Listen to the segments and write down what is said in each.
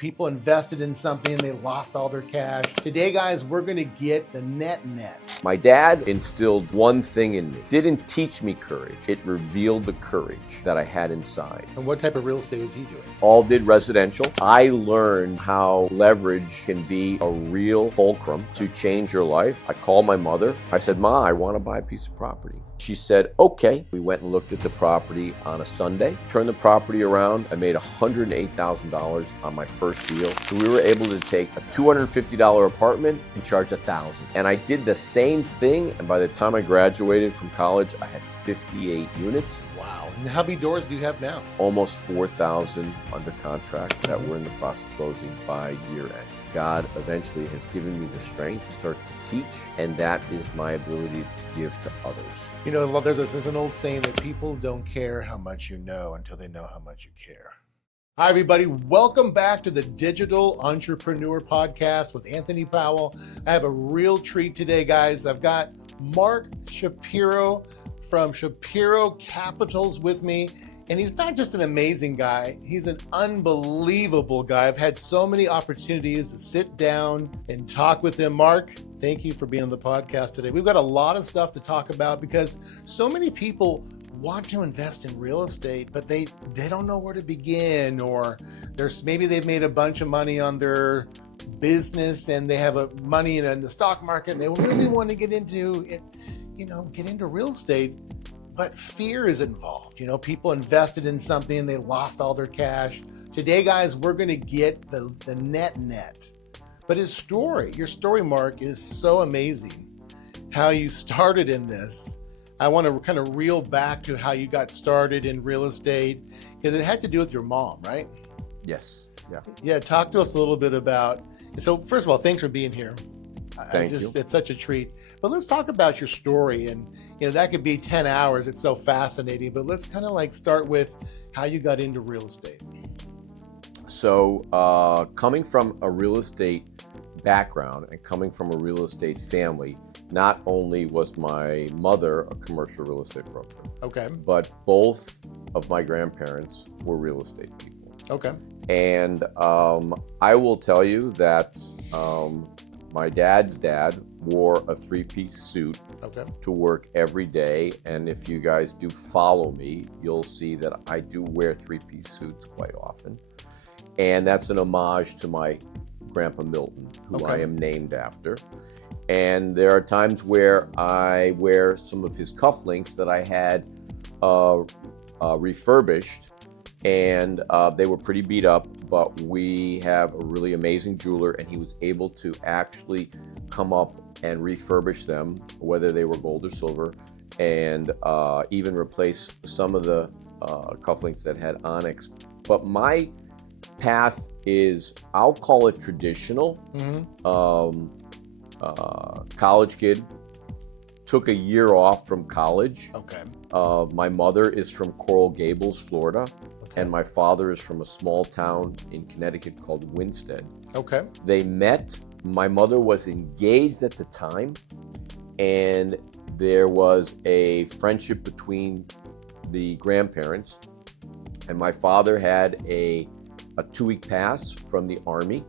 People invested in something and they lost all their cash. Today, guys, we're gonna get the net. My dad instilled one thing in me. Didn't teach me courage. It revealed the courage that I had inside. And what type of real estate was he doing? All did residential. I learned how leverage can be a real fulcrum to change your life. I called my mother. I said, Ma, I want to buy a piece of property. She said, okay. We went and looked at the property on a Sunday, turned the property around. I made $108,000 on my first deal. So we were able to take a $250 apartment and charge $1,000. And I did the same thing. And by the time I graduated from college, I had 58 units. Wow. And how many doors do you have now? Almost 4,000 under contract that we're in the process of closing by year end. God eventually has given me the strength to start to teach, and that is my ability to give to others. You know, there's an old saying that people don't care how much you know until they know how much you care. Hi, everybody. Welcome back to the Digital Entrepreneur Podcast with Anthony Powell. I have a real treat today, guys. I've got Mark Shapiro from Shapiro Capitals with me. And he's not just an amazing guy, he's an unbelievable guy. I've had so many opportunities to sit down and talk with him. Mark, thank you for being on the podcast today. We've got a lot of stuff to talk about because so many people want to invest in real estate, but they don't know where to begin, or maybe they've made a bunch of money on their business and they have money in the stock market and they really want to get into it, get into real estate. But fear is involved. People invested in something and they lost all their cash. Today, guys, we're going to get the net. But your story, Mark, is so amazing. How you started in this. I want to kind of reel back to how you got started in real estate, because it had to do with your mom, right? Yes. Yeah. Yeah. Talk to us a little bit about. So first of all, thanks for being here. Thank you. It's such a treat. But let's talk about your story, and that could be 10 hours. It's so fascinating. But let's kind of start with how you got into real estate. So coming from a real estate background and coming from a real estate family, not only was my mother a commercial real estate broker, okay, but both of my grandparents were real estate people. Okay. And I will tell you that my dad's dad wore a three-piece suit to work every day. And if you guys do follow me, you'll see that I do wear three-piece suits quite often. And that's an homage to my Grandpa Milton, who I am named after. And there are times where I wear some of his cufflinks that I had refurbished, and they were pretty beat up, but we have a really amazing jeweler, and he was able to actually come up and refurbish them, whether they were gold or silver, and even replace some of the cufflinks that had onyx. But my path is, I'll call it traditional. College kid, took a year off from college. Okay. My mother is from Coral Gables, Florida. And my father is from a small town in Connecticut called Winstead. Okay. They met. My mother was engaged at the time, and there was a friendship between the grandparents. And my father had a 2-week pass from the Army.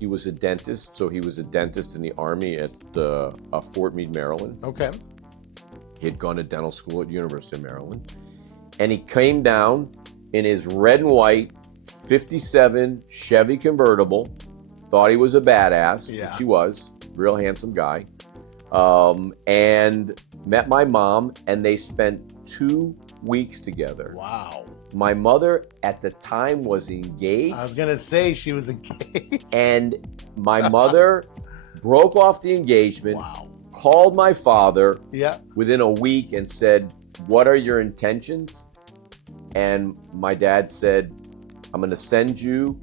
He was a dentist, so he was a dentist in the Army at Fort Meade, Maryland. Okay. He had gone to dental school at University of Maryland. And he came down in his red and white 57 Chevy convertible, thought he was a badass, which he was, real handsome guy, and met my mom, and they spent 2 weeks together. Wow. My mother at the time was engaged. I was going to say she was engaged. And my mother broke off the engagement, called my father within a week and said, "What are your intentions?" And my dad said, "I'm going to send you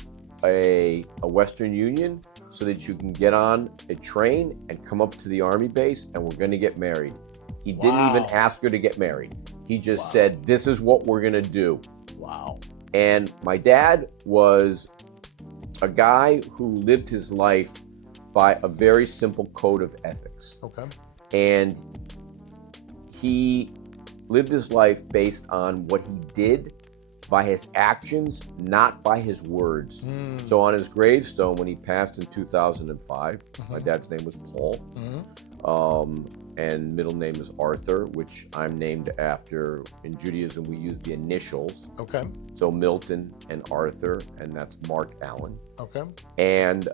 a Western Union so that you can get on a train and come up to the Army base, and we're going to get married." He didn't even ask her to get married. He just said, "This is what we're going to do." Wow. And my dad was a guy who lived his life by a very simple code of ethics. Okay. And he lived his life based on what he did by his actions, not by his words. So on his gravestone, when he passed in 2005, my dad's name was Paul, and middle name is Arthur, which I'm named after. In Judaism, we use the initials. Okay. So Milton and Arthur, and that's Mark Allen. Okay. And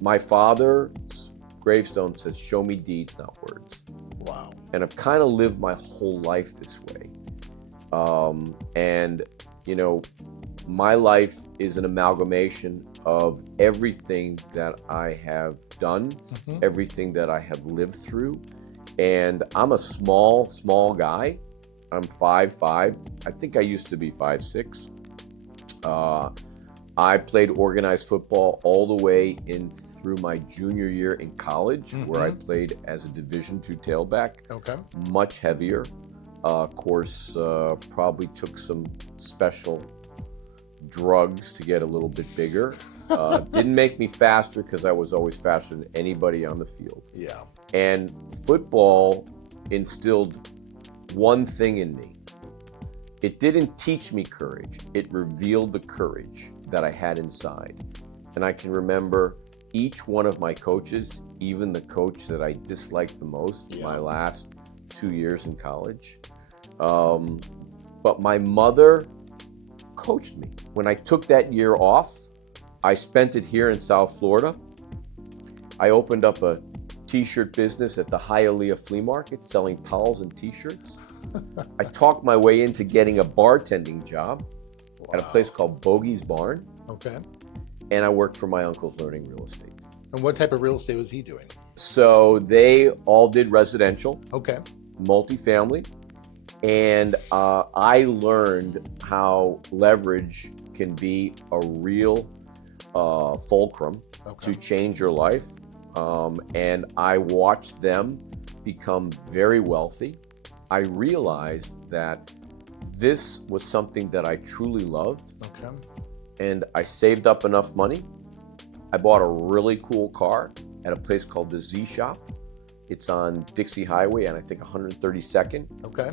my father's gravestone says, "Show me deeds, not words." Wow. And I've kind of lived my whole life this way. And, you know, my life is an amalgamation of everything that I have done, everything that I have lived through. And I'm a small guy. I'm 5'5". I think I used to be 5'6". I played organized football all the way in through my junior year in college, where I played as a Division II tailback. Okay. Much heavier. Of course, probably took some special drugs to get a little bit bigger. Didn't make me faster because I was always faster than anybody on the field. Yeah. And football instilled one thing in me. It didn't teach me courage. It revealed the courage that I had inside. And I can remember each one of my coaches, even the coach that I disliked the most, my last 2 years in college. But my mother coached me. When I took that year off, I spent it here in South Florida. I opened up a t-shirt business at the Hialeah Flea Market, selling towels and t-shirts. I talked my way into getting a bartending job at a place called Bogey's Barn. Okay. And I worked for my uncles learning real estate. And what type of real estate was he doing? So they all did residential, Okay. multifamily. And I learned how leverage can be a real fulcrum to change your life. And I watched them become very wealthy. I realized that this was something that I truly loved. Okay. And I saved up enough money. I bought a really cool car at a place called the Z Shop. It's on Dixie Highway and I think 132nd. Okay.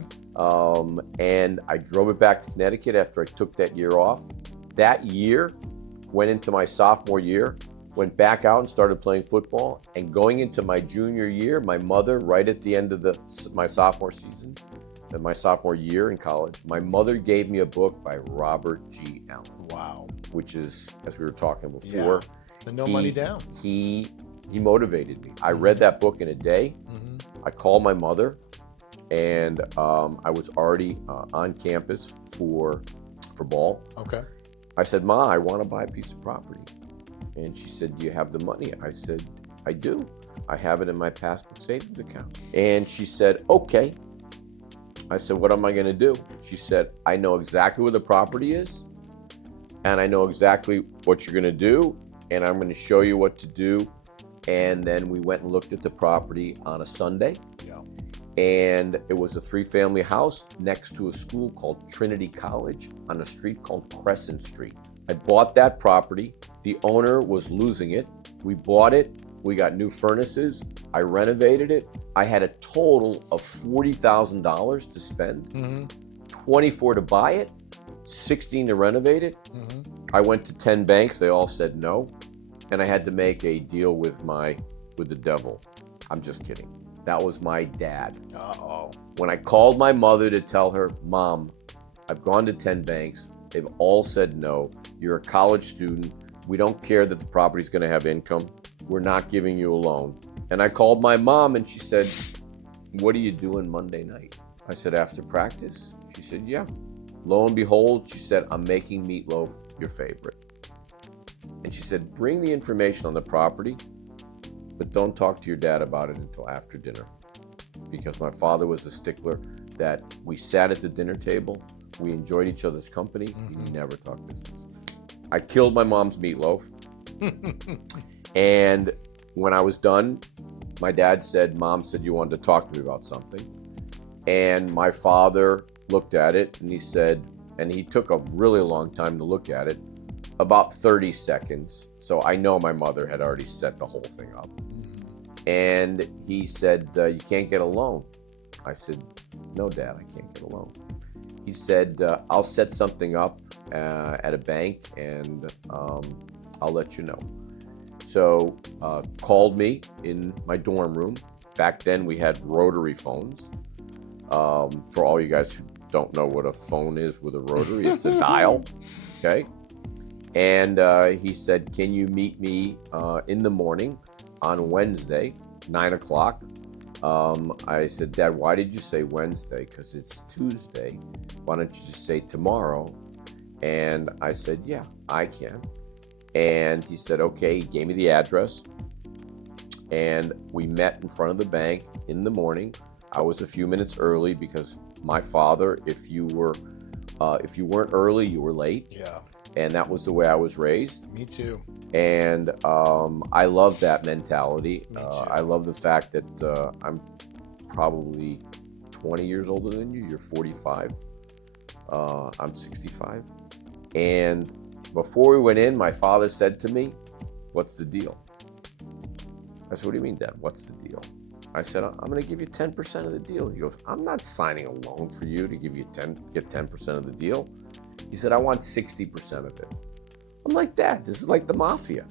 And I drove it back to Connecticut after I took that year off. That year, went into my sophomore year, went back out and started playing football. And going into my junior year, my mother, right at the end of my sophomore season, and my sophomore year in college, my mother gave me a book by Robert G. Allen. Wow. Which is, as we were talking before, the No Money Down. He motivated me. I read that book in a day. I called my mother, and I was already on campus for ball. Okay. I said, "Ma, I want to buy a piece of property." And she said, "Do you have the money?" I said, "I do. I have it in my passbook savings account." And she said, "Okay." I said, "What am I going to do?" She said, "I know exactly where the property is, and I know exactly what you're going to do, and I'm going to show you what to do." And then we went and looked at the property on a Sunday. Yeah. And it was a 3-family house next to a school called Trinity College on a street called Crescent Street. I bought that property. The owner was losing it. We bought it. We got new furnaces. I renovated it. I had a total of $40,000 to spend. 24 to buy it, 16 to renovate it. I went to 10 banks. They all said no. And I had to make a deal with the devil. I'm just kidding. That was my dad. Uh-oh. When I called my mother to tell her, "Mom, I've gone to 10 banks. They've all said no. You're a college student. We don't care that the property's going to have income. We're not giving you a loan." And I called my mom and she said, "What are you doing Monday night?" I said, "After practice?" She said, "Yeah." Lo and behold, she said, "I'm making meatloaf, your favorite." And she said, "Bring the information on the property, but don't talk to your dad about it until after dinner." Because my father was a stickler that we sat at the dinner table, we enjoyed each other's company, we never talked business. I killed my mom's meatloaf. And when I was done, my dad said, "Mom said you wanted to talk to me about something." And my father looked at it and he said, and he took a really long time to look at it, about 30 seconds. So I know my mother had already set the whole thing up. And he said, "You can't get a loan." I said, "No, Dad, I can't get a loan." he said, I'll set something up at a bank and I'll let you know. So called me in my dorm room. Back then we had rotary phones. For all you guys who don't know what a phone is with a rotary, it's a dial, okay? And he said, can you meet me in the morning on Wednesday, 9 o'clock? I said, Dad, why did you say Wednesday? Because it's Tuesday. Why don't you just say tomorrow? And I said, yeah, I can. And he said, okay. He gave me the address. And we met in front of the bank in the morning. I was a few minutes early because my father, if you weren't early, you were late. Yeah. And that was the way I was raised. Me too. And I love that mentality. Me too. I love the fact that I'm probably 20 years older than you. You're 45. I'm 65. And before we went in, my father said to me, what's the deal? I said, what do you mean, Dad? What's the deal? I said, I'm going to give you 10% of the deal. He goes, I'm not signing a loan for you to get 10% of the deal. He said, I want 60% of it. I'm like, Dad, this is like the mafia.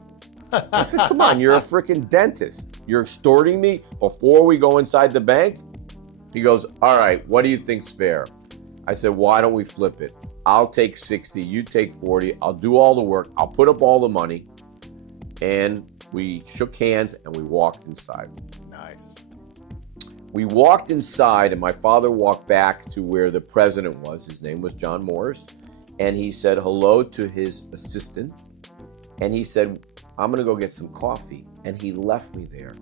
I said, come on, you're a freaking dentist. You're extorting me before we go inside the bank? He goes, all right, what do you think's fair? I said, why don't we flip it? I'll take 60, you take 40. I'll do all the work. I'll put up all the money. And we shook hands and we walked inside. Nice. We walked inside and my father walked back to where the president was. His name was John Morris. And he said hello to his assistant. And he said, I'm going to go get some coffee. And he left me there.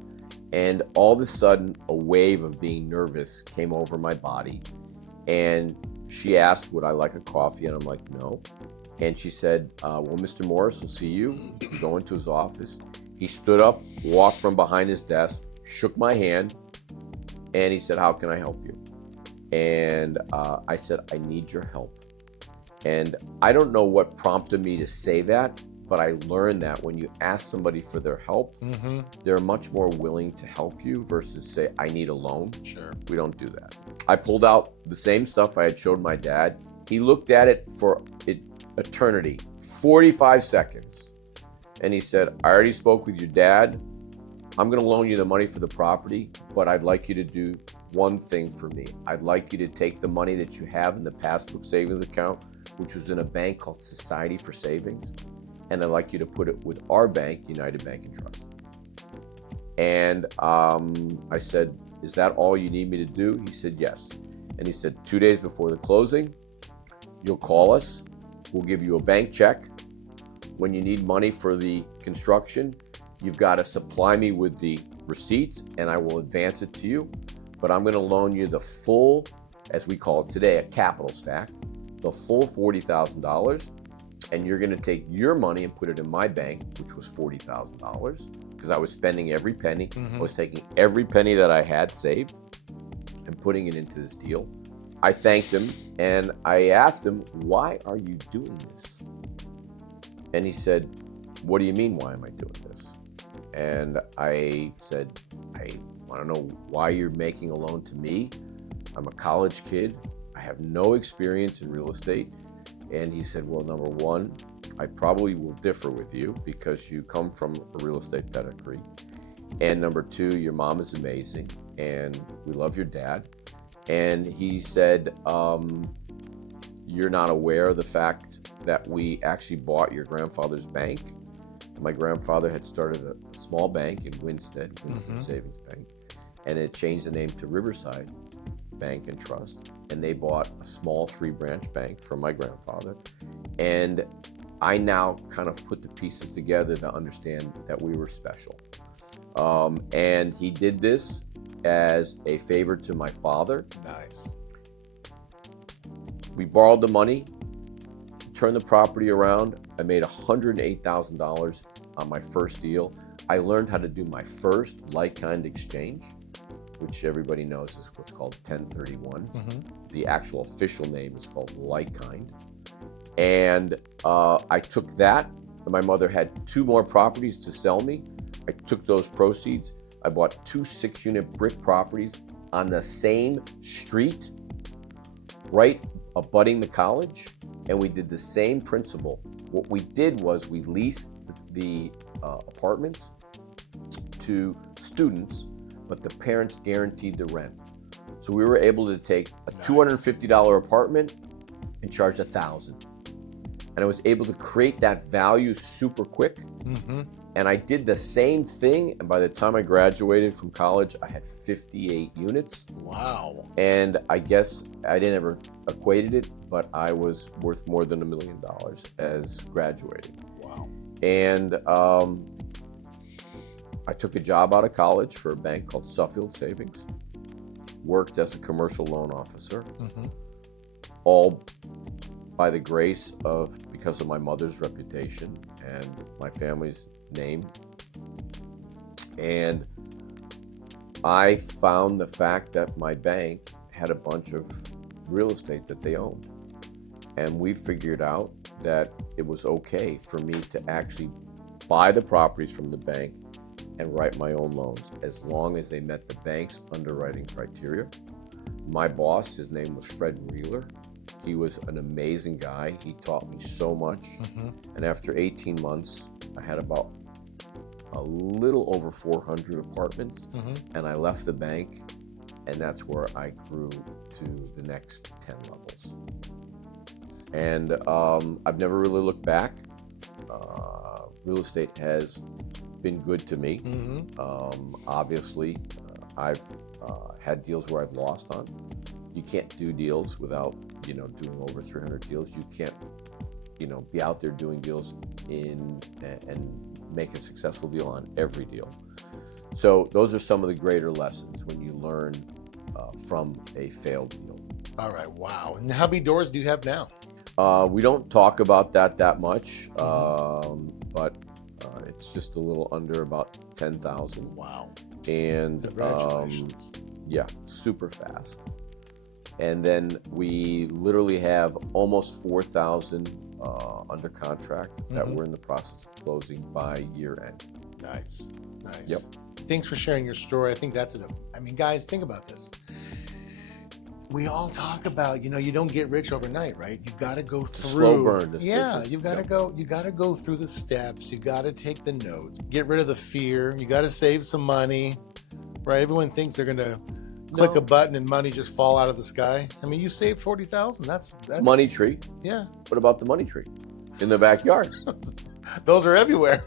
And all of a sudden, a wave of being nervous came over my body. And she asked, would I like a coffee? And I'm like, no. And she said, well, Mr. Morris will see you. We go into his office. He stood up, walked from behind his desk, shook my hand, and he said, how can I help you? And I said, I need your help. And I don't know what prompted me to say that, but I learned that when you ask somebody for their help, they're much more willing to help you versus say, I need a loan. Sure. We don't do that. I pulled out the same stuff I had showed my dad. He looked at it for eternity, 45 seconds. And he said, I already spoke with your dad. I'm going to loan you the money for the property, but I'd like you to do one thing for me. I'd like you to take the money that you have in the passbook savings account, which was in a bank called Society for Savings, and I'd like you to put it with our bank, United Bank and Trust. And I said, is that all you need me to do? He said, yes. And he said, 2 days before the closing, you'll call us. We'll give you a bank check. When you need money for the construction, you've got to supply me with the receipts and I will advance it to you. But I'm going to loan you the full, as we call it today, a capital stack, the full $40,000. And you're going to take your money and put it in my bank, which was $40,000, because I was spending every penny. I was taking every penny that I had saved and putting it into this deal. I thanked him and I asked him, why are you doing this? And he said, what do you mean, why am I doing this? And I said, I want to know why you're making a loan to me. I'm a college kid. I have no experience in real estate. And he said, well, number one, I probably will differ with you because you come from a real estate pedigree. And number two, your mom is amazing and we love your dad. And he said, you're not aware of the fact that we actually bought your grandfather's bank. My grandfather had started a small bank in Winsted Savings Bank, and it changed the name to Riverside Bank and Trust. And they bought a small 3-branch bank from my grandfather. And I now kind of put the pieces together to understand that we were special. And he did this as a favor to my father. Nice. We borrowed the money, turned the property around. I made $108,000 on my first deal. I learned how to do my first like-kind exchange, which everybody knows is what's called 1031. The actual official name is called like-kind. And I took that, and my mother had 2 more properties to sell me. I took those proceeds. I bought 2 6-unit brick properties on the same street, right abutting the college, and we did the same principle. What we did was we leased the apartments to students, but the parents guaranteed the rent. So we were able to take a $250 apartment and charge $1,000. And I was able to create that value super quick. Mm-hmm. And I did the same thing. And by the time I graduated from college, I had 58 units. Wow. And I guess I didn't ever equated it, but I was worth more than $1 million as graduating. Wow. And I took a job out of college for a bank called Suffield Savings. Worked as a commercial loan officer, Mm-hmm. all by the grace of, because of my mother's reputation and my family's name. And I found the fact that my bank had a bunch of real estate that they owned. And we figured out that it was okay for me to actually buy the properties from the bank and write my own loans, as long as they met the bank's underwriting criteria. My boss, his name was Fred Wheeler. He was an amazing guy. He taught me so much. Mm-hmm. And after 18 months, I had about a little over 400 apartments. Mm-hmm. And I left the bank, and that's where I grew to the next 10 levels. And I've never really looked back. Real estate has been good to me. Mm-hmm. Obviously, I've had deals where I've lost on. You can't do deals without, doing over 300 deals. You can't, be out there doing deals and make a successful deal on every deal. So those are some of the greater lessons when you learn from a failed deal. All right. Wow. And how many doors do you have now? We don't talk about that much, but it's just a little under about 10,000. Wow. And Congratulations. yeah, super fast. And then we literally have almost 4,000 under contract that we're in the process of closing by year end. Nice. Yep. Thanks for sharing your story. I think that's guys, think about this. We all talk about, you don't get rich overnight, right? You've got to go through. Slow burn. This Yeah, business. you've got to go. You got to go through the steps. You got to take the notes. Get rid of the fear. You got to save some money, right? Everyone thinks they're gonna click a button and money just fall out of the sky. I mean, you saved 40,000. That's Money tree. Yeah, What about the money tree in the backyard? those are everywhere.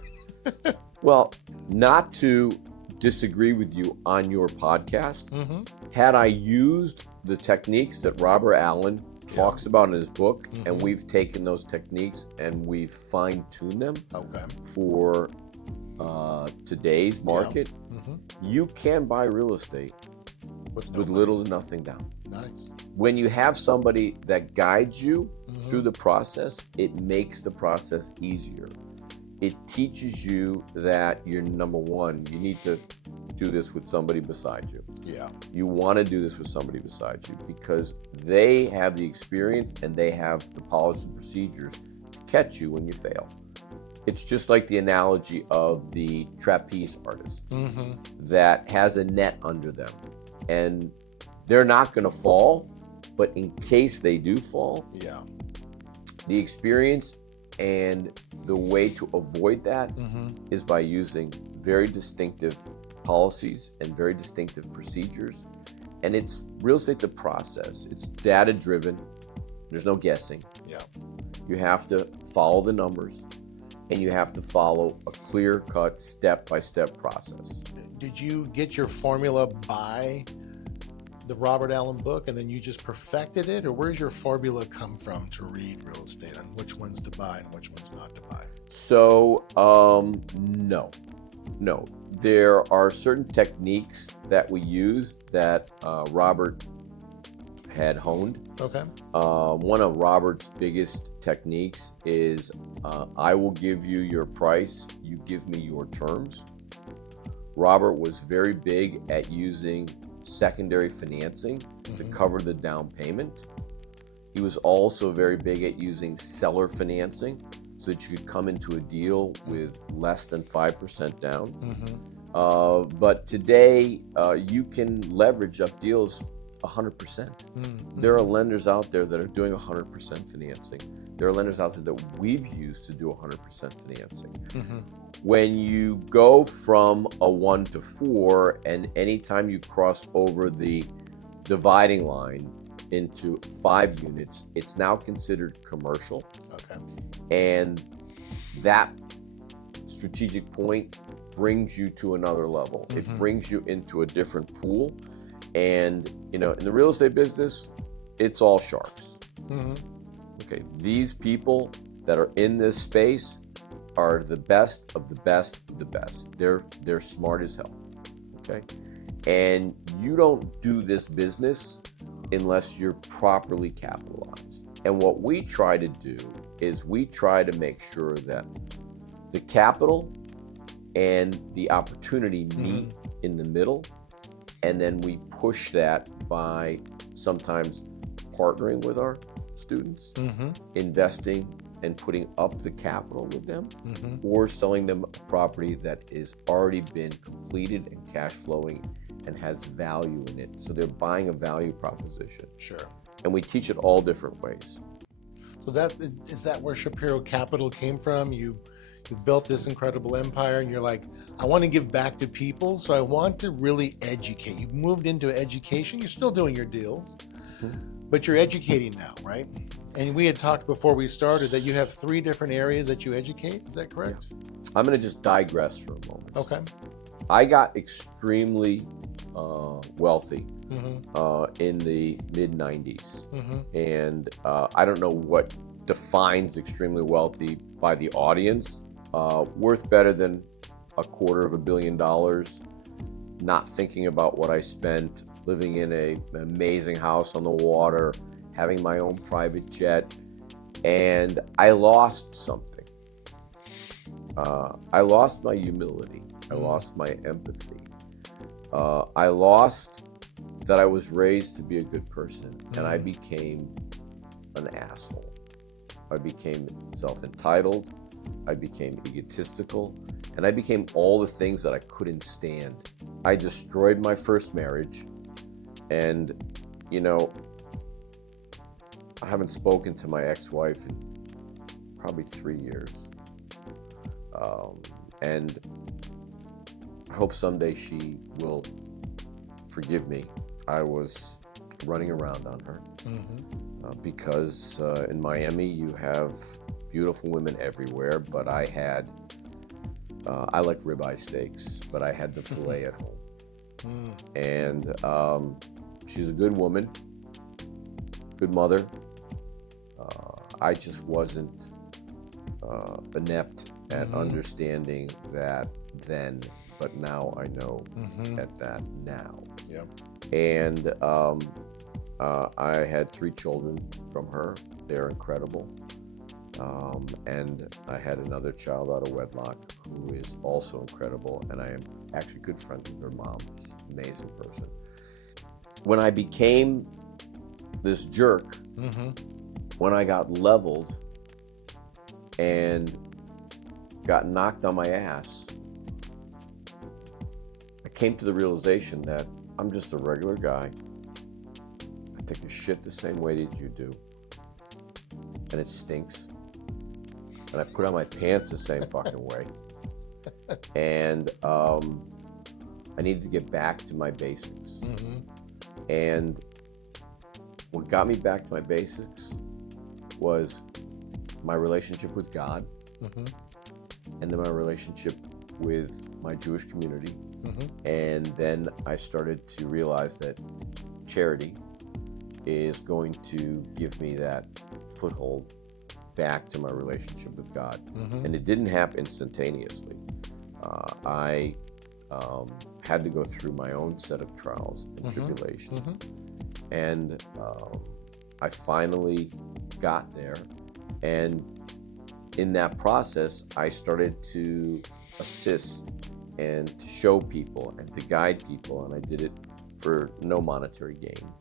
Well, not to disagree with you on your podcast, Mm-hmm. had I used the techniques that Robert Allen talks about in his book, and we've taken those techniques and we've fine-tuned them Okay. for today's market, Mm-hmm. you can buy real estate With with little to nothing down. Nice. When you have somebody that guides you Mhm. through the process, it makes the process easier. It teaches you that you're number one, you need to do this with somebody beside you. Yeah. You want to do this with somebody beside you because they have the experience and they have the policies and procedures to catch you when you fail. It's just like the analogy of the trapeze artist Mm-hmm. that has a net under them, and they're not going to fall, but in case they do fall, Yeah. the experience and the way to avoid that Mm-hmm. is by using very distinctive policies and very distinctive procedures. And it's real estate's a process. It's data driven. There's no guessing. Yeah. You have to follow the numbers, and you have to follow a clear-cut, step-by-step process. Did you get your formula by the Robert Allen book and then you just perfected it? Or where's your formula come from to read real estate on which ones to buy and which ones not to buy? So, no. There are certain techniques that we use that Robert had honed. Okay. One of Robert's biggest techniques is I will give you your price, you give me your terms. Robert was very big at using secondary financing to cover the down payment. He was also very big at using seller financing so that you could come into a deal with less than 5% down. Mm-hmm. But today, you can leverage up deals 100%. Mm-hmm. There are lenders out there that are doing 100% financing. There are lenders out there that we've used to do 100% financing. Mm-hmm. When you go from a 1 to 4, and anytime you cross over the dividing line into 5 units, it's now considered commercial. Okay. And that strategic point brings you to another level. Mm-hmm. It brings you into a different pool. And, in the real estate business, it's all sharks. Mm-hmm. Okay. These people that are in this space are the best of the best of the best. They're smart as hell. Okay. And you don't do this business unless you're properly capitalized. And what we try to do is we try to make sure that the capital and the opportunity meet in the middle, and then we push that by sometimes partnering with our students, investing and putting up the capital with them, or selling them a property that is already been completed and cash flowing and has value in it. So they're buying a value proposition. Sure. And we teach it all different ways. So is that where Shapiro Capital came from? You built this incredible empire and you're like, I want to give back to people, so I want to really educate. You've moved into education. You're still doing your deals, but you're educating now, right? And we had talked before we started that you have 3 different areas that you educate. Is that correct? I'm going to just digress for a moment. Okay. I got extremely wealthy in the mid-90s. And I don't know what defines extremely wealthy by the audience. Worth better than $250 million, not thinking about what I spent, living in an amazing house on the water, having my own private jet, and I lost something. I lost my humility. I lost my empathy. I lost that I was raised to be a good person, and I became an asshole. I became self-entitled. I became egotistical, and I became all the things that I couldn't stand. I destroyed my first marriage, and, I haven't spoken to my ex-wife in probably 3 years. And I hope someday she will forgive me. I was running around on her because in Miami you have beautiful women everywhere, but I like ribeye steaks, but I had the filet at home. And she's a good woman, good mother. I just wasn't inept at understanding that then, but now I know at that now. Yep. And I had 3 children from her. They're incredible. And I had another child out of wedlock who is also incredible, and I am actually good friends with her mom. She's an amazing person. When I became this jerk, when I got leveled and got knocked on my ass, I came to the realization that I'm just a regular guy. I take a shit the same way that you do, and it stinks. And I put on my pants the same fucking way. And I needed to get back to my basics. And what got me back to my basics was my relationship with God, and then my relationship with my Jewish community. And then I started to realize that charity is going to give me that foothold back to my relationship with God. And it didn't happen instantaneously. I had to go through my own set of trials and tribulations. And I finally got there. And in that process, I started to assist and to show people and to guide people. And I did it for no monetary gain.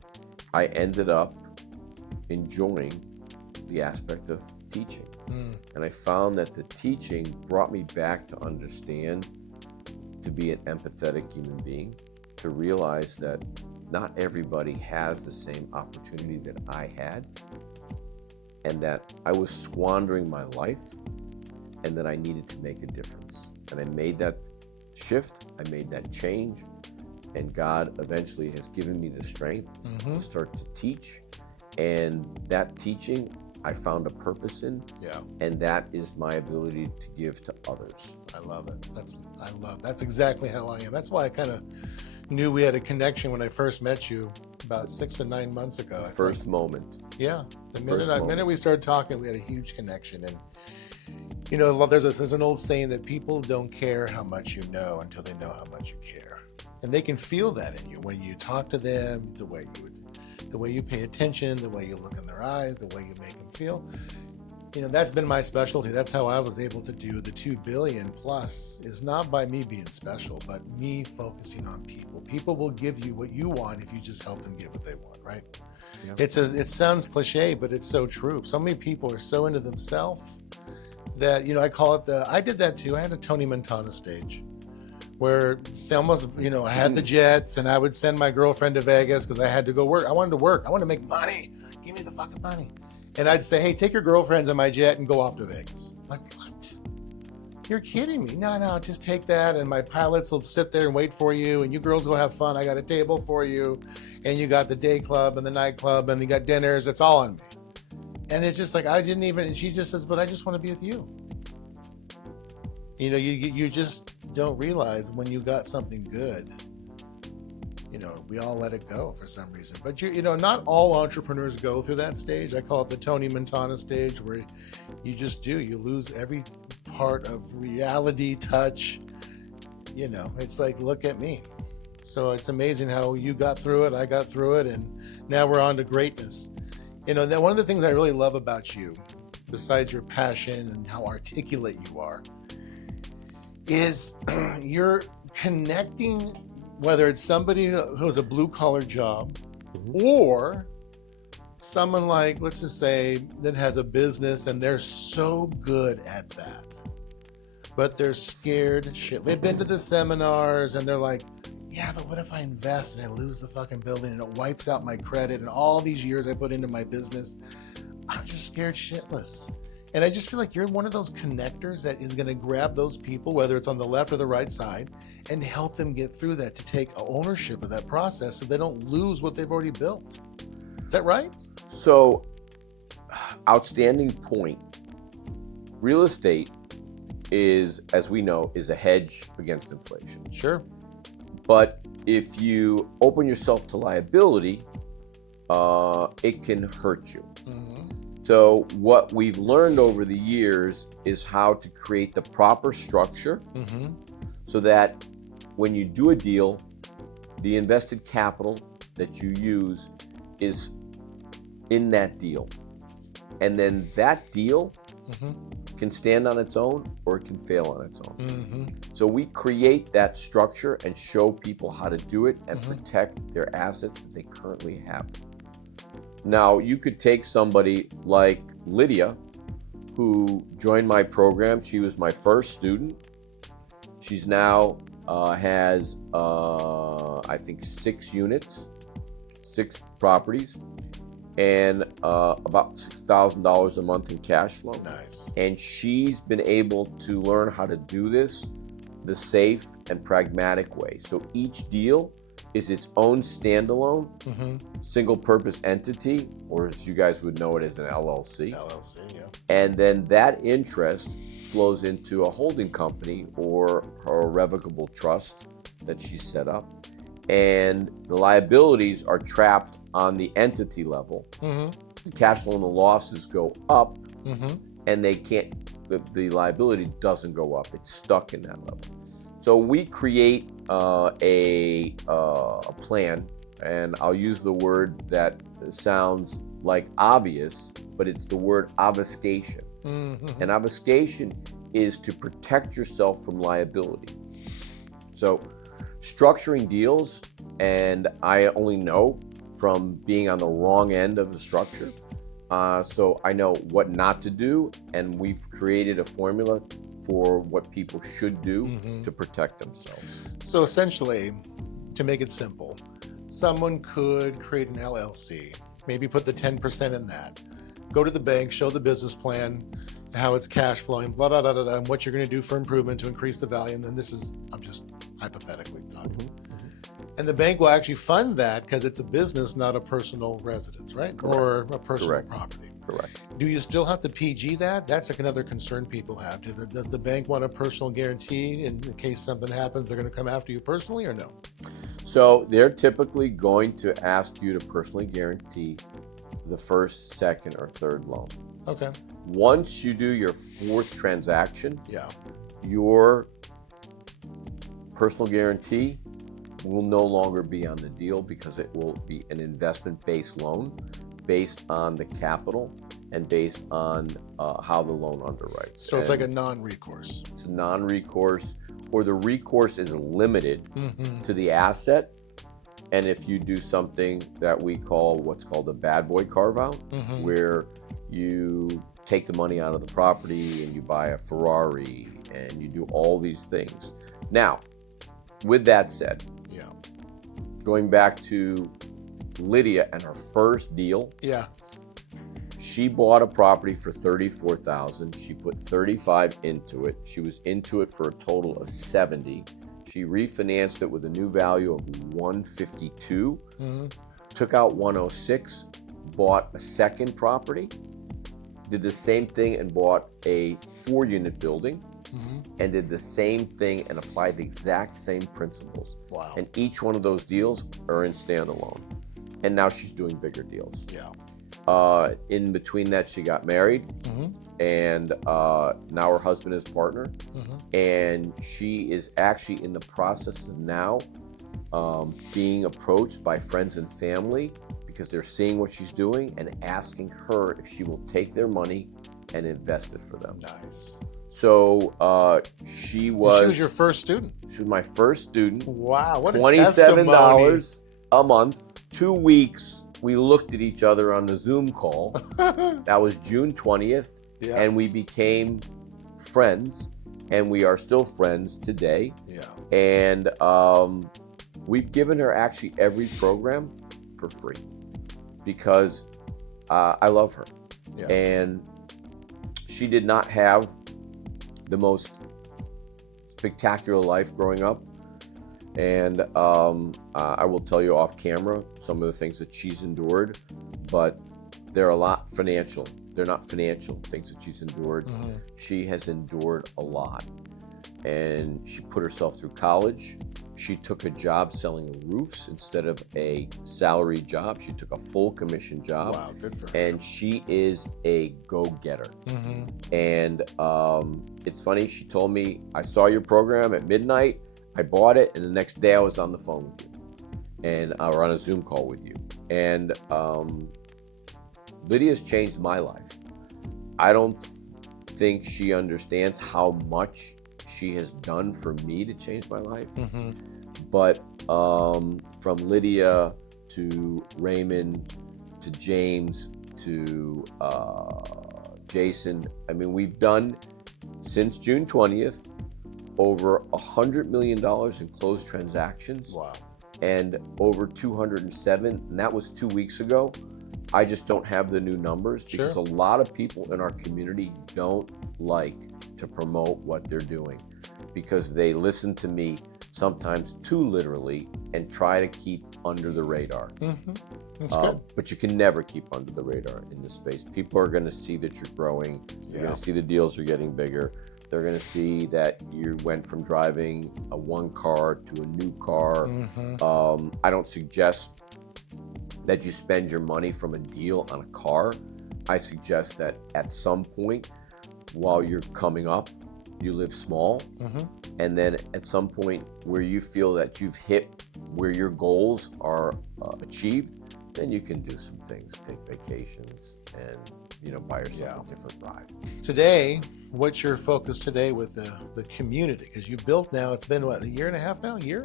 I ended up enjoying the aspect of teaching. And I found that the teaching brought me back to understand, to be an empathetic human being, to realize that not everybody has the same opportunity that I had, and that I was squandering my life, and that I needed to make a difference. And I made that shift, I made that change, and God eventually has given me the strength to start to teach. And that teaching, I found a purpose in, and that is my ability to give to others. I love it. That's exactly how I am. That's why I kind of knew we had a connection when I first met you about 6 to 9 months ago. It's First moment. Yeah. The minute we started talking, we had a huge connection. And you know, there's an old saying that people don't care how much you know until they know how much you care. And they can feel that in you when you talk to them, the way you pay attention, the way you look in their eyes, the way you make them feel. You know, that's been my specialty. That's how I was able to do the 2 billion plus, is not by me being special, but me focusing on people. People will give you what you want if you just help them get what they want, right? Yep. It sounds cliche, but it's so true. So many people are so into themselves that, you know, I did that too. I had a Tony Montana stage where it's almost, you know, I had the jets and I would send my girlfriend to Vegas because I had to go work. I wanted to work. I wanted to make money. Give me the fucking money. And I'd say, hey, take your girlfriends on my jet and go off to Vegas. Like, what? You're kidding me. No, just take that. And my pilots will sit there and wait for you. And you girls go have fun. I got a table for you. And you got the day club and the night club and you got dinners. It's all on me. And it's just like, and she just says, but I just want to be with you. You know, you just don't realize when you got something good, you know, we all let it go for some reason. But you know, not all entrepreneurs go through that stage. I call it the Tony Montana stage, where you just do. You lose every part of reality touch. You know, it's like, look at me. So it's amazing how you got through it, I got through it, and now we're on to greatness. You know, one of the things I really love about you, besides your passion and how articulate you are, is you're connecting, whether it's somebody who has a blue collar job or someone like, let's just say, that has a business and they're so good at that, but they're scared shit. They've been to the seminars and they're like, yeah, but what if I invest and I lose the fucking building and it wipes out my credit and all these years I put into my business? I'm just scared shitless. And I just feel like you're one of those connectors that is going to grab those people, whether it's on the left or the right side, and help them get through that, to take ownership of that process so they don't lose what they've already built. Is that right? So, outstanding point. Real estate is, as we know, is a hedge against inflation. Sure. But if you open yourself to liability, it can hurt you. So what we've learned over the years is how to create the proper structure so that when you do a deal, the invested capital that you use is in that deal. And then that deal can stand on its own or it can fail on its own. So we create that structure and show people how to do it and protect their assets that they currently have. Now, you could take somebody like Lydia, who joined my program. She was my first student. She's now has, I think, 6 units, 6 properties, and about $6,000 a month in cash flow. Nice. And she's been able to learn how to do this the safe and pragmatic way. So each deal is its own standalone, single purpose entity, or as you guys would know it as an LLC. LLC, yeah. And then that interest flows into a holding company or a revocable trust that she set up. And the liabilities are trapped on the entity level. The cash flow and the losses go up, and they can't, the liability doesn't go up. It's stuck in that level. So we create a plan, and I'll use the word that sounds like obvious, but it's the word obfuscation. And obfuscation is to protect yourself from liability. So structuring deals, and I only know from being on the wrong end of the structure, so I know what not to do, and we've created a formula for what people should do to protect themselves. So essentially, to make it simple, someone could create an LLC, maybe put the 10% in that, go to the bank, show the business plan, how it's cash flowing, blah, blah, blah, blah, blah, and what you're going to do for improvement to increase the value. And then this is, I'm just hypothetically talking. And the bank will actually fund that because it's a business, not a personal residence, right? Correct. Or a personal Correct. property. Correct. Do you still have to PG that? That's like another concern people have. Does the bank want a personal guarantee in case something happens? They're going to come after you personally or no? So they're typically going to ask you to personally guarantee the first, second, or third loan. Okay. Once you do your fourth transaction, Yeah. your personal guarantee will no longer be on the deal because it will be an investment-based loan based on the capital and based on how the loan underwrites. So it's like a non-recourse. It's a non-recourse, or the recourse is limited to the asset. And if you do something that we call what's called a bad boy carve-out, where you take the money out of the property and you buy a Ferrari and you do all these things. Now, with that said, Yeah. going back to Lydia and her first deal, Yeah. she bought a property for $34,000. She put $35,000 into it. She was into it for a total of $70,000. She refinanced it with a new value of $152,000. Took out $106,000, bought a second property, did the same thing and bought a 4-unit building, and did the same thing and applied the exact same principles. Wow. And each one of those deals are in standalone. And now she's doing bigger deals. Yeah. In between that, she got married, and now her husband is partner, and she is actually in the process of now being approached by friends and family because they're seeing what she's doing and asking her if she will take their money and invest it for them. Nice. So she was your first student. She was my first student. Wow. What a $27 a month, 2 weeks. We looked at each other on the Zoom call. That was June 20th. Yeah. And we became friends, and we are still friends today. Yeah. And we've given her actually every program for free because I love her. Yeah. And she did not have the most spectacular life growing up. And I will tell you off camera some of the things that she's endured, but they're a lot financial. They're not financial things that she's endured. She has endured a lot. And she put herself through college. She took a job selling roofs instead of a salary job. She took a full commission job. Wow, good for her. And she is a go-getter. And it's funny, she told me, I saw your program at midnight. I bought it, and the next day I was on the phone with you, and or on a Zoom call with you. And Lydia's changed my life. I don't think she understands how much she has done for me to change my life. But from Lydia to Raymond to James to Jason, I mean, we've done since June 20th. Over $100 million in closed transactions. Wow. And over 207, and that was 2 weeks ago. I just don't have the new numbers because a lot of people in our community don't like to promote what they're doing because they listen to me sometimes too literally and try to keep under the radar. That's good. But you can never keep under the radar in this space. People are going to see that you're growing. You're going to see the deals are getting bigger. They're going to see that you went from driving a one car to a new car. I don't suggest that you spend your money from a deal on a car. I suggest that at some point while you're coming up, you live small. And then at some point where you feel that you've hit where your goals are achieved, then you can do some things, take vacations, and buy yourself a different ride. Today, what's your focus today with the community? Because you've built now, it's been what, a year and a half now? A year?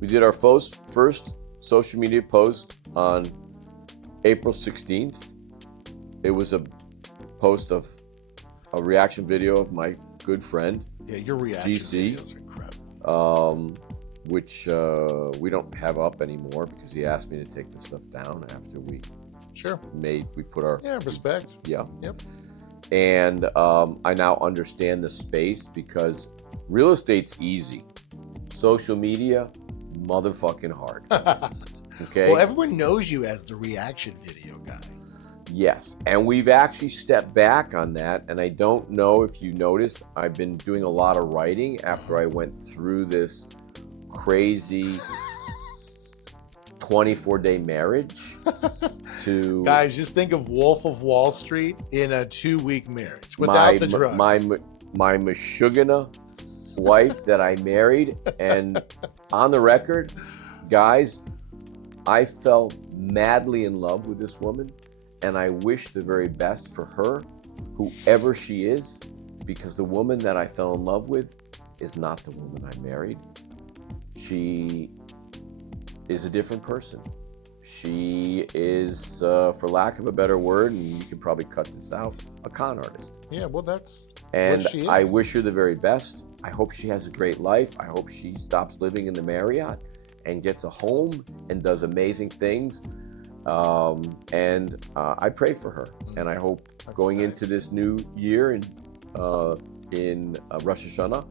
We did our first social media post on April 16th. It was a post of a reaction video of my good friend. Yeah, your reaction GC. videos are incredible. which we don't have up anymore because he asked me to take the stuff down after we put our respect. Yeah. Yep. And I now understand the space because real estate's easy. Social media, motherfucking hard. Okay. Well, everyone knows you as the reaction video guy. Yes, and we've actually stepped back on that, and I don't know if you noticed, I've been doing a lot of writing after I went through this crazy 24-day marriage to... Guys, just think of Wolf of Wall Street in a 2-week marriage without the drugs. My Meshuggah wife that I married, and on the record, guys, I fell madly in love with this woman. And I wish the very best for her, whoever she is, because the woman that I fell in love with is not the woman I married. She is a different person. She is, for lack of a better word, and you can probably cut this out, a con artist. Yeah, well, that's and what she is. I wish her the very best. I hope she has a great life. I hope she stops living in the Marriott and gets a home and does amazing things. I pray for her, and I hope going into this new year in Rosh Hashanah,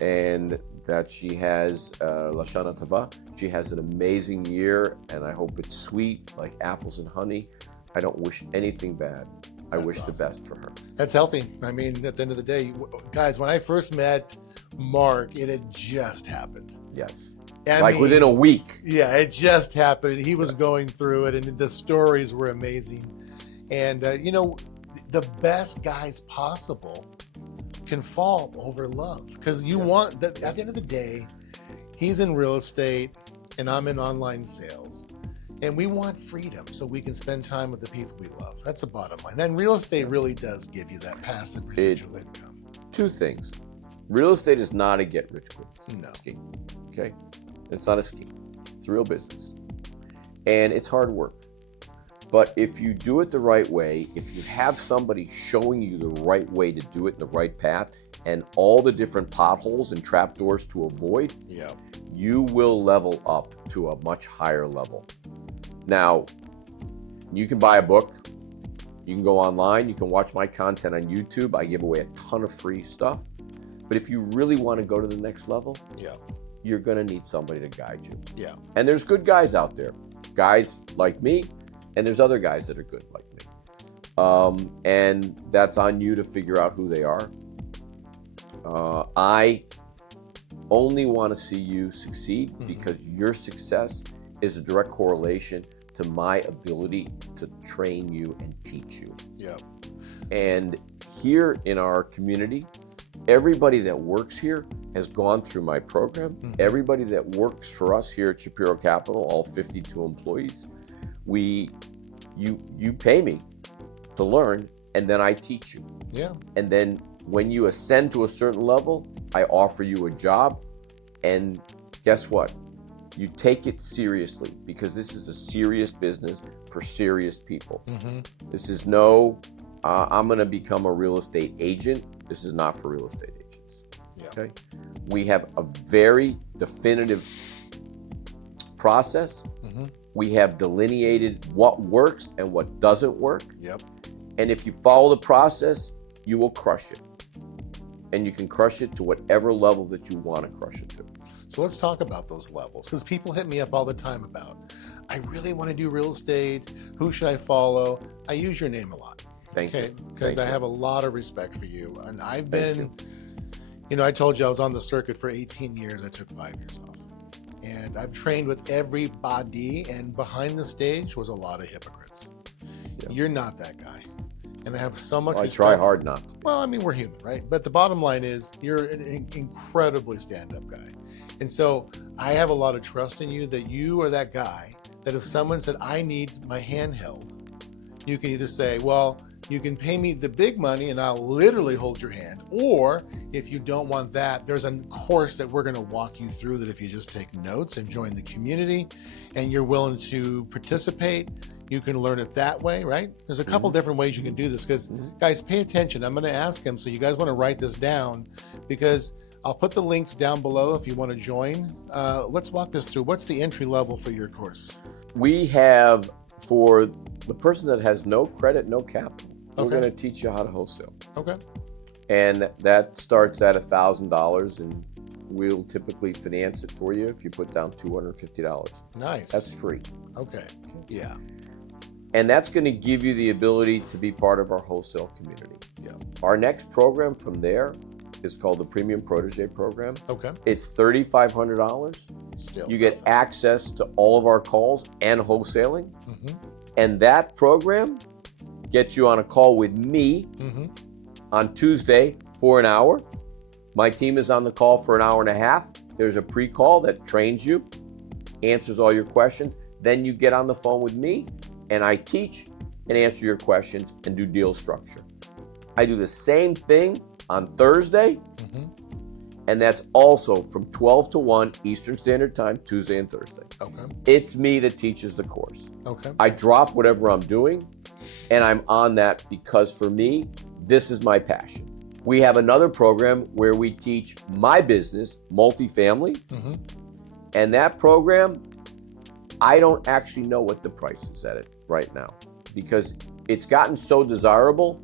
and that she has Lashana Tova. She has an amazing year, and I hope it's sweet like apples and honey. I don't wish anything bad. I wish the best for her. That's healthy. I mean, at the end of the day, guys, when I first met Mark, it had just happened. Yes. I mean, within a week. Yeah, it just happened. He was going through it, and the stories were amazing. And, the best guys possible can fall over love. Because you want, at the end of the day, he's in real estate, and I'm in online sales. And we want freedom so we can spend time with the people we love. That's the bottom line. And real estate really does give you that passive residual income. Two things. Real estate is not a get-rich-quick scheme. Okay? It's not a scheme. It's a real business. And it's hard work. But if you do it the right way, if you have somebody showing you the right way to do it in the right path, and all the different potholes and trapdoors to avoid, you will level up to a much higher level. Now, you can buy a book. You can go online. You can watch my content on YouTube. I give away a ton of free stuff. But if you really want to go to the next level, you're going to need somebody to guide you. Yeah. And there's good guys out there, guys like me, and there's other guys that are good like me. And that's on you to figure out who they are. I only want to see you succeed because your success is a direct correlation to my ability to train you and teach you. Yeah. And here in our community, everybody that works here has gone through my program. Everybody that works for us here at Shapiro Capital, all 52 employees, you pay me to learn, and then I teach you. Yeah. And then when you ascend to a certain level, I offer you a job, and guess what? You take it seriously because this is a serious business for serious people. This is I'm going to become a real estate agent. This is not for real estate agents. Okay. We have a very definitive process. We have delineated what works and what doesn't work. And if you follow the process, you will crush it. And you can crush it to whatever level that you want to crush it to. So let's talk about those levels, because people hit me up all the time about, I really want to do real estate. Who should I follow? I use your name a lot. Thank you. Because I have a lot of respect for you. And I've been, I told you I was on the circuit for 18 years. I took 5 years off. And I've trained with everybody, and behind the stage was a lot of hypocrites. You're not that guy. And I have so much respect. I try hard not to. Well, I mean, we're human, right? But the bottom line is you're an incredibly stand-up guy. And so I have a lot of trust in you that you are that guy that if someone said, I need my hand held, you can either say, well, you can pay me the big money and I'll literally hold your hand. Or if you don't want that, there's a course that we're going to walk you through that if you just take notes and join the community and you're willing to participate, you can learn it that way, right? There's a couple different ways you can do this because guys, pay attention. I'm going to ask him. So you guys want to write this down because I'll put the links down below if you want to join. Let's walk this through. What's the entry level for your course? We have, for the person that has no credit, no capital, we're Okay. going to teach you how to wholesale. Okay. And that starts at $1,000, and we'll typically finance it for you if you put down $250. Nice. That's free. Okay. Yeah. And that's going to give you the ability to be part of our wholesale community. Yeah. Our next program from there is called the Premium Protege Program. Okay. It's $3,500. Still. You get access to all of our calls and wholesaling. Mm-hmm. And that program gets you on a call with me Mm-hmm. on Tuesday for an hour. My team is on the call for an hour and a half. There's a pre-call that trains you, answers all your questions. Then you get on the phone with me, and I teach and answer your questions and do deal structure. I do the same thing on Thursday, Mm-hmm. and that's also from 12 to 1 Eastern Standard Time, Tuesday and Thursday. Okay. It's me that teaches the course. Okay. I drop whatever I'm doing, and I'm on that because for me, this is my passion. We have another program where we teach my business, multifamily, Mm-hmm. and that program, I don't actually know what the price is at it right now because it's gotten so desirable,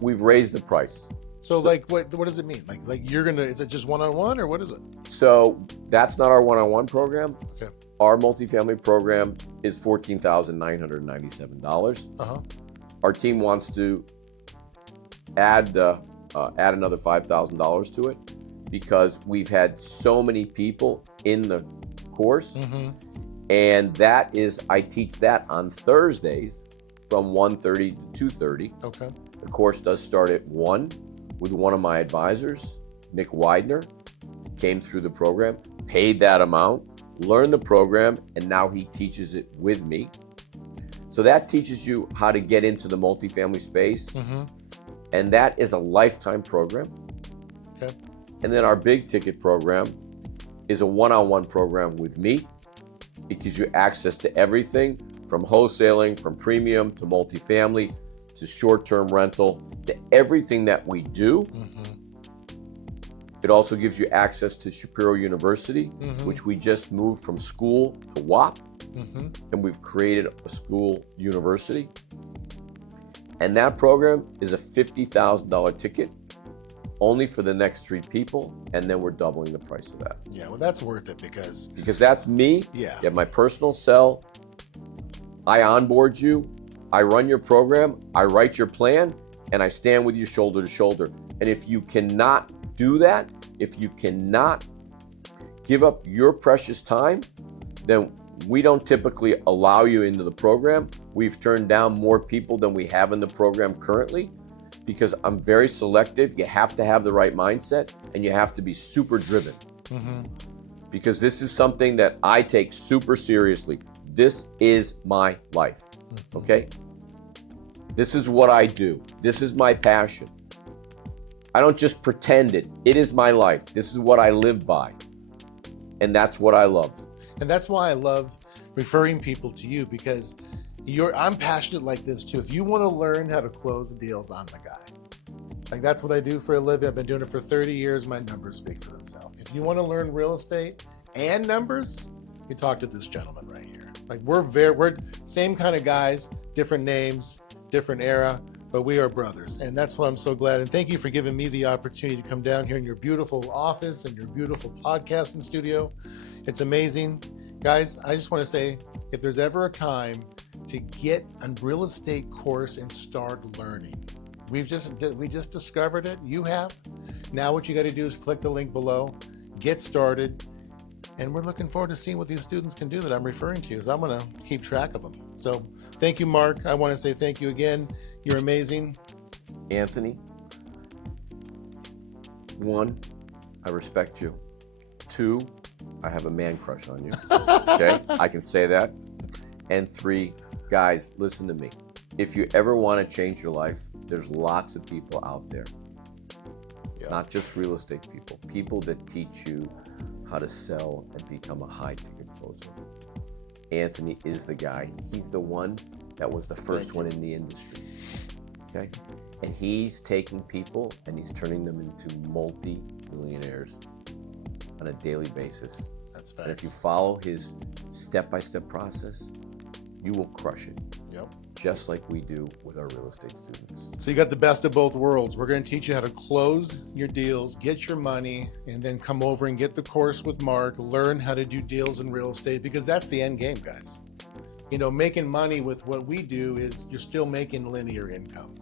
we've raised the price. So like, what does it mean? Like you're gonna? Is it just one-on-one or what is it? So that's not our one-on-one program. Okay. Our multifamily program is $14,997. Uh-huh. Our team wants to add another $5,000 to it because we've had so many people in the course, Mm-hmm. and that is, I teach that on Thursdays from 1:30 to 2:30. Okay. The course does start at 1 with one of my advisors, Nick Widener, came through the program, paid that amount, learned the program, and now he teaches it with me. So that teaches you how to get into the multifamily space, Mm-hmm. and that is a lifetime program. Okay. And then our big ticket program is a one-on-one program with me. It gives you access to everything from wholesaling, from premium to multifamily, to short-term rental, to everything that we do. Mm-hmm. It also gives you access to Shapiro University, Mm-hmm. which we just moved from school to WAP, Mm-hmm. and we've created a school university. And that program is a $50,000 ticket only for the next 3 people, and then we're doubling the price of that. Yeah. Well, that's worth it because That's me. yeah. You have my personal cell. I onboard you. I run your program. I write your plan, and I stand with you shoulder to shoulder. And if you cannot do that, if you cannot give up your precious time, then we don't typically allow you into the program. We've turned down more people than we have in the program currently because I'm very selective. You have to have the right mindset, and you have to be super driven. Mm-hmm. Because this is something that I take super seriously. This is my life, okay? This is what I do. This is my passion. I don't just pretend it. It is my life. This is what I live by. And that's what I love. And that's why I love referring people to you because I'm passionate like this too. If you want to learn how to close deals, I'm the guy. Like that's what I do for a living. I've been doing it for 30 years. My numbers speak for themselves. If you want to learn real estate and numbers, you talk to this gentleman right here. Like we're same kind of guys, different names, different era, but we are brothers. And that's why I'm so glad. And thank you for giving me the opportunity to come down here in your beautiful office and your beautiful podcasting studio. It's amazing. Guys, I just want to say, if there's ever a time to get a real estate course and start learning, we just discovered it. You have. Now what you got to do is click the link below, get started, and we're looking forward to seeing what these students can do that I'm referring to, as I'm going to keep track of them. So thank you, Mark. I want to say thank you again. You're amazing. Anthony, 1, I respect you. 2, I have a man crush on you. Okay, I can say that. And 3, guys, listen to me. If you ever want to change your life, there's lots of people out there. Yeah. Not just real estate people. People that teach you how to sell and become a high ticket closer. Anthony is the guy. He's the one that was the first one in the industry. Okay? And he's taking people and he's turning them into multi-millionaires on a daily basis. That's And if you facts. follow his step-by-step process, you will crush it. Yep. Just like we do with our real estate students. So you got the best of both worlds. We're going to teach you how to close your deals, get your money, and then come over and get the course with Mark, learn how to do deals in real estate, because that's the end game, guys. You know, making money with what we do is you're still making linear income.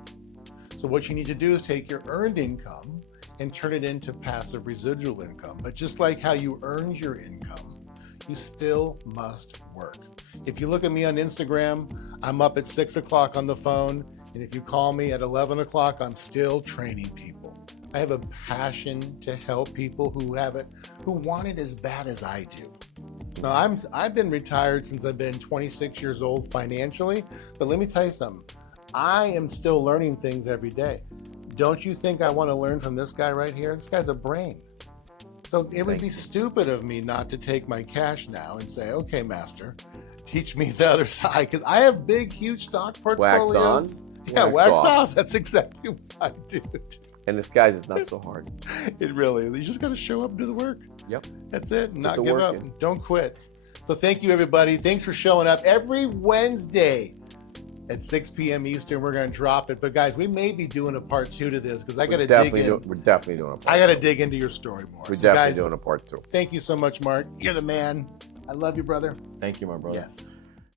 So what you need to do is take your earned income and turn it into passive residual income. But just like how you earned your income, you still must work. If you look at me on Instagram, I'm up at 6 o'clock on the phone. And if you call me at 11 o'clock, I'm still training people. I have a passion to help people who want it as bad as I do. Now, I've been retired since I've been 26 years old financially, but let me tell you something. I am still learning things every day. Don't you think I want to learn from this guy right here? This guy's a brain. So it would be stupid of me not to take my cash now and say, okay, master, teach me the other side, because I have big, huge stock portfolios. Wax on, Yeah, wax off. off. That's exactly what I do. And this guy's is not so hard. It really is. You just got to show up and do the work. Yep. That's it. Put Not the give work up. in. Don't quit. So thank you, everybody. Thanks for showing up. Every Wednesday at 6 p.m. Eastern, we're going to drop it. But guys, we may be doing a part 2 to this because I got to dig in. We're definitely doing a part I got to two. dig into your story more. We're So definitely guys, doing a part 2. thank you so much, Mark. You're the man. I love you, brother. Thank you, my brother. Yes.